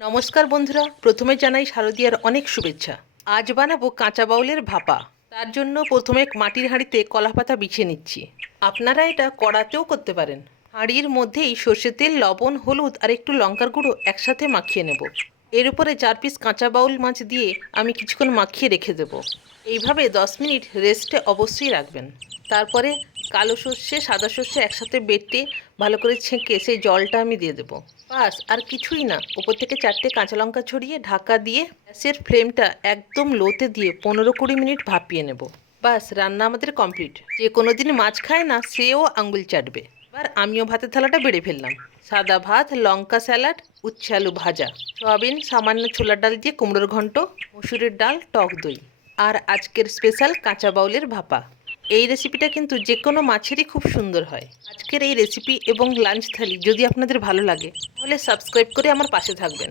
নমস্কার বন্ধুরা, প্রথমে জানাই শারদীয়ার অনেক শুভেচ্ছা। আজ বানাবো কাঁচা বাউলের ভাপা। তার জন্য প্রথমে মাটির হাঁড়িতে কলাপাতা বিছিয়ে নিচ্ছি। আপনারা এটা কড়াতেও করতে পারেন। হাঁড়ির মধ্যেই সর্ষের তেল, লবণ, হলুদ আর একটু লঙ্কার গুঁড়ো একসাথে মাখিয়ে নেব। এর উপরে 4 পিস কাঁচা বাউল মাছ দিয়ে আমি কিছুক্ষণ মাখিয়ে রেখে দেব। এইভাবে 10 মিনিট রেস্টে অবশ্যই রাখবেন। তারপরে কালো সর্ষে, সাদা সর্ষে একসাথে বেটে ভালো করে ছেঁকে সেই জলটা আমি দিয়ে দেবো। বাস, আর কিছুই না। ওপর থেকে 4টে কাঁচা লঙ্কা ছড়িয়ে ঢাকা দিয়ে গ্যাসের ফ্লেমটা একদম লোতে দিয়ে 15-20 মিনিট ভাপিয়ে নেব। বাস, রান্না আমাদের কমপ্লিট। যে কোনো দিন মাছ খায় না, সেও আঙুল চাটবে। এবার আমিও ভাতের থালাটা বেড়ে ফেললাম। সাদা ভাত, লঙ্কা স্যালাড, উচ্ছে আলু ভাজা, সয়াবিন, সামান্য ছোলার ডাল দিয়ে কুমড়োর ঘন্ট, মসুরের ডাল, টক দই, আর আজকের স্পেশাল কাঁচা বাউলের ভাপা। এই রেসিপিটা কিন্তু যে কোনো মাছেরই খুব সুন্দর হয়। আজকের এই রেসিপি এবং লাঞ্চ থালি যদি আপনাদের ভালো লাগে তাহলে সাবস্ক্রাইব করে আমার পাশে থাকবেন।